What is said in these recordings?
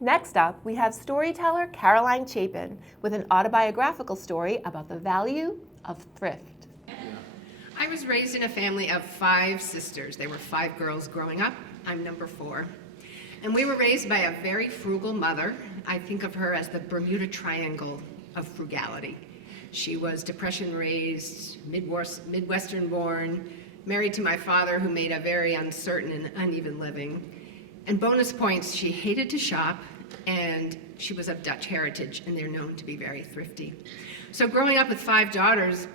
Next up, we have storyteller Caroline Chapin with an autobiographical story about the value of thrift. I was raised in a family of 5 sisters. There were 5 girls growing up. I'm number 4. And we were raised by a very frugal mother. I think of her as the Bermuda Triangle of frugality. She was Depression-raised, Midwestern-born, married to my father, who made a very uncertain and uneven living. And bonus points, she hated to shop, and she was of Dutch heritage, and they're known to be very thrifty. So growing up with 5 daughters,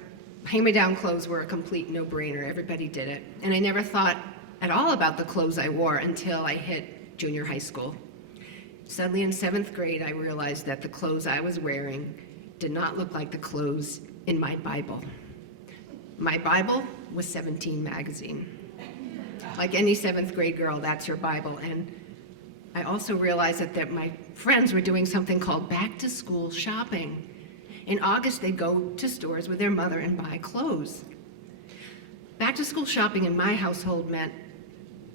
hand-me-down clothes were a complete no-brainer. Everybody did it. And I never thought at all about the clothes I wore until I hit junior high school. Suddenly in 7th grade, I realized that the clothes I was wearing did not look like the clothes in my Bible. My Bible was 17 magazine. Like any 7th grade girl, that's your Bible. And I also realized that my friends were doing something called back-to-school shopping. In August, they'd go to stores with their mother and buy clothes. Back-to-school shopping in my household meant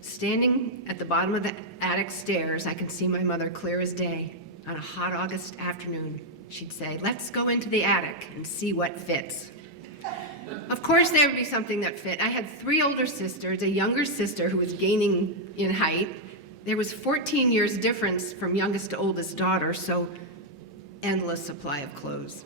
standing at the bottom of the attic stairs. I can see my mother clear as day. On a hot August afternoon, she'd say, "Let's go into the attic and see what fits." Of course, there would be something that fit. I had 3 older sisters, a younger sister who was gaining in height. There was 14 years difference from youngest to oldest daughter, so endless supply of clothes.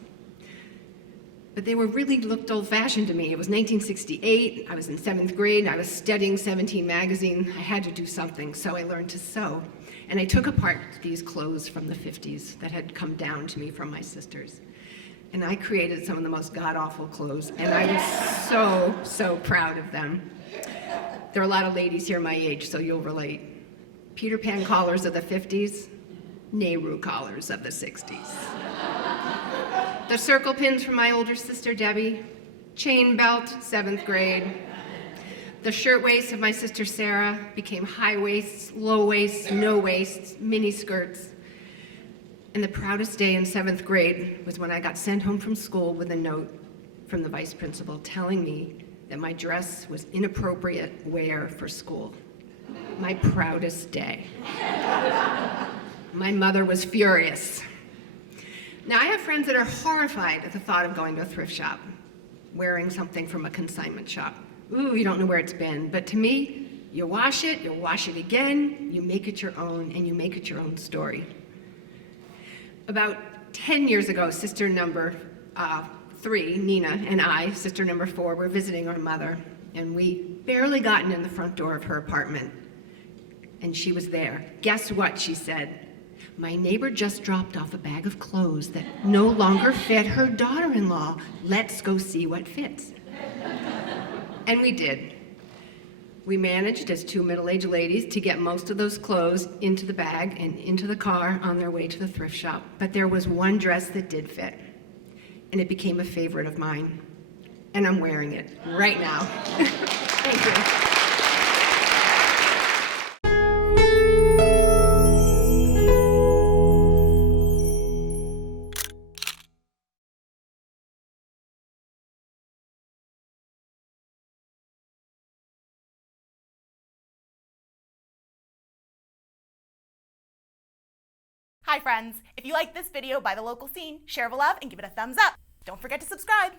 But they really looked old-fashioned to me. It was 1968, I was in 7th grade, I was studying 17 magazine. I had to do something, so I learned to sew. And I took apart these clothes from the 50s that had come down to me from my sisters. And I created some of the most god-awful clothes, and I was so proud of them. There are a lot of ladies here my age, so you'll relate. Peter Pan collars of the 50s, Nehru collars of the 60s. The circle pins from my older sister, Debbie, chain belt, 7th grade. The shirt waists of my sister, Sarah, became high waists, low waists, no waists, mini skirts. And the proudest day in 7th grade was when I got sent home from school with a note from the vice principal telling me that my dress was inappropriate wear for school. My proudest day. My mother was furious. Now, I have friends that are horrified at the thought of going to a thrift shop, wearing something from a consignment shop. Ooh, you don't know where it's been. But to me, you wash it again, you make it your own, and you make it your own story. About 10 years ago, sister number 3, Nina, and I, sister number 4, were visiting our mother, and we barely gotten in the front door of her apartment, and she was there. Guess what, she said. My neighbor just dropped off a bag of clothes that no longer fit her daughter-in-law. Let's go see what fits. And we did. We managed, as 2 middle-aged ladies, to get most of those clothes into the bag and into the car on their way to the thrift shop. But there was one dress that did fit, and it became a favorite of mine. And I'm wearing it right now. Thank you. Hi friends, if you like this video by The Local Scene, share the love and give it a thumbs up. Don't forget to subscribe.